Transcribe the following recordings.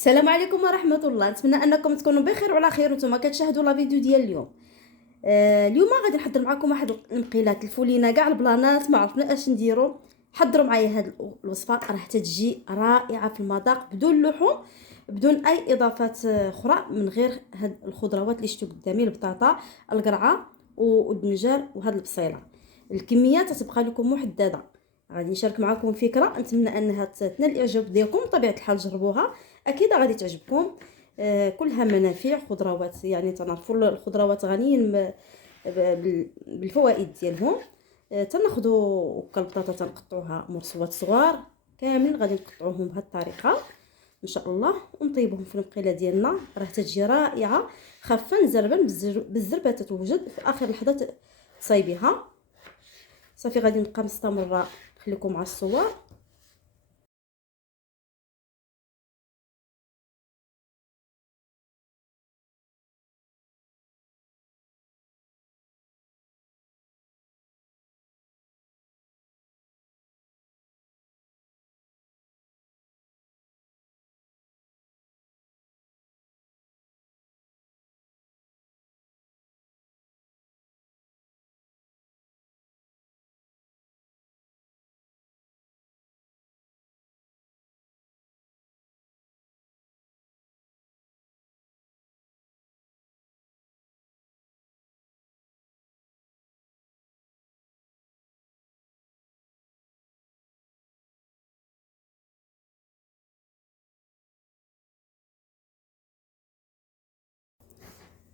السلام عليكم ورحمه الله. نتمنى انكم تكونوا بخير وعلى خير وانتم كتشاهدوا لا فيديو ديال اليوم. اليوم غادي نحضر معكم واحد المقيلات الفولينه كاع البلانات، ما عرفنا اش نديروا. حضروا معايا هاد الوصفه، راح تجي رائعه في المذاق، بدون لحوم، بدون اي اضافات اخرى، من غير هاد الخضروات اللي شفتوا قدامي: البطاطا، القرعه والدنجال وهاد البصيله. الكميات تتبقى لكم محدده. غادي نشارك معكم فكره، نتمنى انها تنال الاعجاب ديالكم. بطبيعه الحال جربوها، اكيد غادي تعجبكم. كلها منافع، خضروات يعني تنعرفوا الخضروات غنيين بالفوائد ديالهم. تناخذوا كالبطاطا تنقطعوها مرصوات صغار، كامل غادي نقطعوهم بهذه الطريقه ان شاء الله، ونطيبوهم في المقيله ديالنا. راه تجي رائعه، خفه نزربا بالزربه تتوجد في اخر لحظه تصايبيها. صافي غادي نبقى مستمره، نخليكم مع الصور.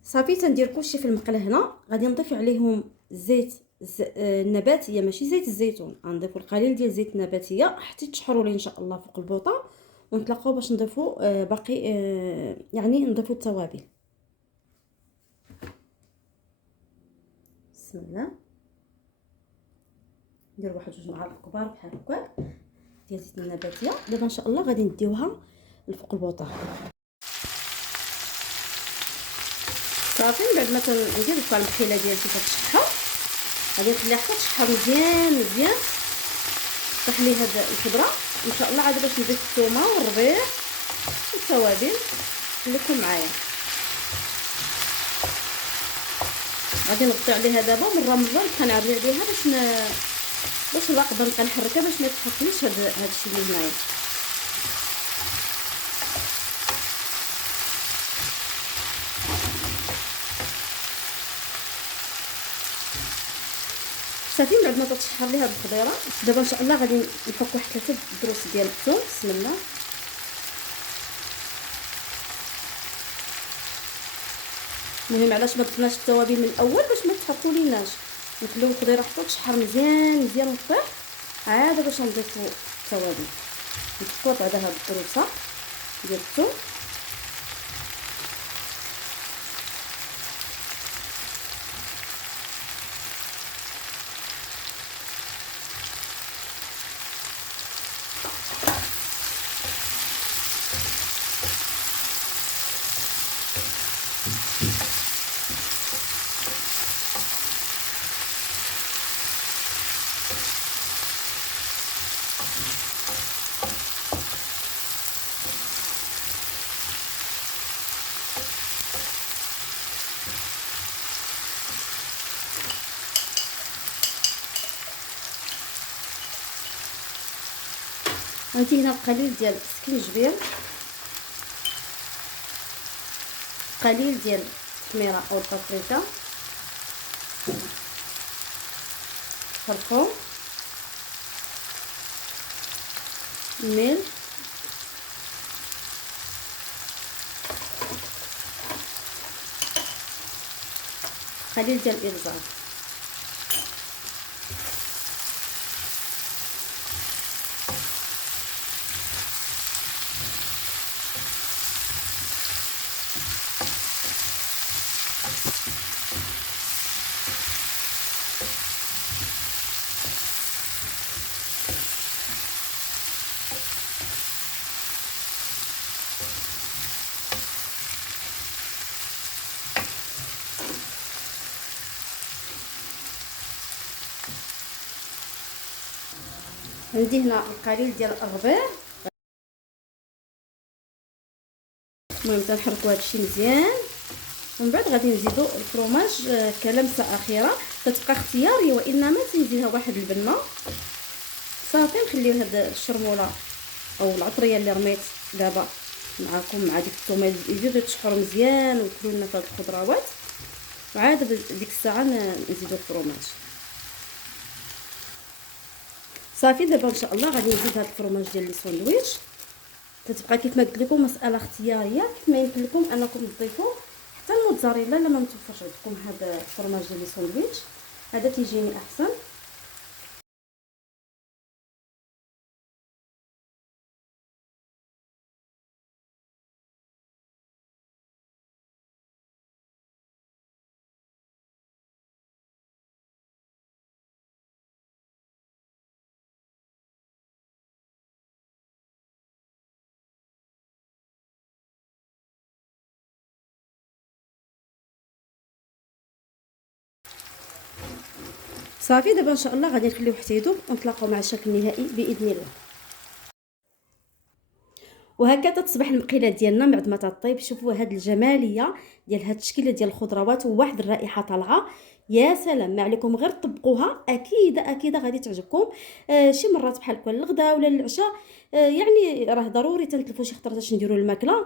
صافي تندير كلشي في المقله. هنا غادي نضيف عليهم زيت النباتيه، ماشي زيت الزيتون. غنضيفوا القليل ديال زيت النباتيه حتى تشحروا لي ان شاء الله فوق البوطه، ونتلاقاو باش نضيفوا باقي يعني نضيفوا التوابل. بسم الله. ندير واحد 2 معالق كبار بحال هكاك ديال زيت النباتيه. دابا ان شاء الله غادي نديوها لفوق البوطه. صافي بعد ما ندير لكم المقيله ديالتي كتشحر، غادي نخليها حتى تشحر مزيان مزيان. طيح لي هاد الخضره ان شاء الله. عاد باش نضيف الثومه والربيع والتوابل. خليكم معايا، غادي نغطي عليها دابا مره نبقى نعرضي عليها باش نقدر نبقى نحركها باش ما يتحطليش هادشي اللي هنايا. صافي بعد ما تتشحر لي هاد الخضيره، دابا ان شاء الله غادي نحك واحد 3 دروس ديال الثوم. بسم الله. المهم علاش ما ضفناش التوابل من الاول؟ باش ما تحطوا ليناش، نخليو الخضيره حتى تشحر مزيان مزيان وطيح، عاد باش نضيفوا التوابل. نفكوا بعدا هاد الدروسه ديال الثوم. عندي هنا قليل ديال السكينجبير، قليل ديال التميره او البابريكا، خرقوم، ملح، قليل ديال الابزار. عندي هنا القليل ديال الربيع المهم تنحركوا هادشي مزيان، ومن بعد غادي نزيدوا الفرomاج كلمسه اخيره، كتبقى اختياريه وانما تنزيدها واحد البنه صافي. نخليو هاد الشرموله او العطريه اللي رميت دابا معاكم مع ديك الثومه يزيدوا يتشحروا مزيان ويكلوا لنا هاد الخضروات، وعاد ديك الساعه نزيدوا الفرomاج صافي. دابا ان شاء الله غادي نزيد هاد الفرomاج ديال لي ساندويتش. تتبقى كيف ما قلت لكم مساله اختياريه، كيف ما يمكن لكم انكم تضيفوا حتى الموتزاريلا لما ما متوفرش عندكم هذا الفرماج ديال لي ساندويتش، هذا تيجيني احسن. صافي دابا ان شاء الله غادي نخليوه حتى يذوب ونتلاقاو مع الشكل النهائي باذن الله. وهكذا تصبح المقيله ديالنا بعد ما تطيب. شوفوا هاد الجماليه ديال هاد التشكيله ديال الخضروات وواحد الرائحه طالعه، يا سلام. ما عليكم غير طبقوها، اكيد غادي تعجبكم. شي مرات بحال هكا للغدا ولا للعشاء، يعني راه ضروري تنتلفوا شي خطره باش نديروا الماكله.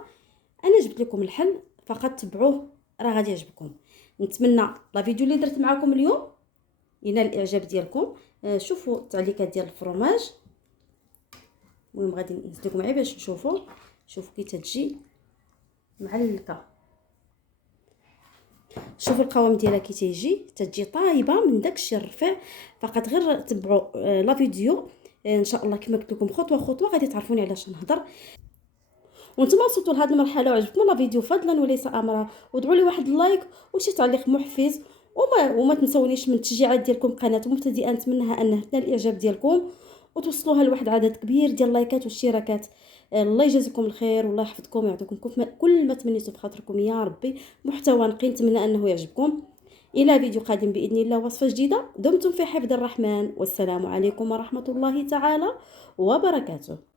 انا جبت لكم الحل، فقط تبعوه راه غادي يعجبكم. نتمنى لا فيديو اللي درت معكم اليوم ينال الاعجاب ديالكم. شوفوا التعليقات ديال الفرماج. المهم غادي نزيد لكم غير باش تشوفوا كي تتجي معلكه. شوفوا القوام ديالها كي تجي طايبه من داكشي الرفيع. فقط غير تبعوا لا فيديو ان شاء الله كما قلت لكم خطوه غادي تعرفوني علاش نهضر. وانتم وصلتوا لهذه المرحله وعجبكم لا فيديو فضلا وليس امرا ودعوا لي واحد اللايك وشي تعليق محفز، وما تنسونيش من التشجيعات ديالكم. قناه مبتدئه نتمنىها انها تنال الاعجاب ديالكم وتوصلوها لواحد عدد كبير ديال اللايكات والاشتراكات. الله يجازيكم الخير والله يحفظكم ويعطيكم كل ما تمنيتوا بخاطركم يا ربي. محتوى نقي نتمنى انه يعجبكم. الى فيديو قادم باذن الله، وصفه جديده. دمتم في حفظ الرحمن، والسلام عليكم ورحمه الله تعالى وبركاته.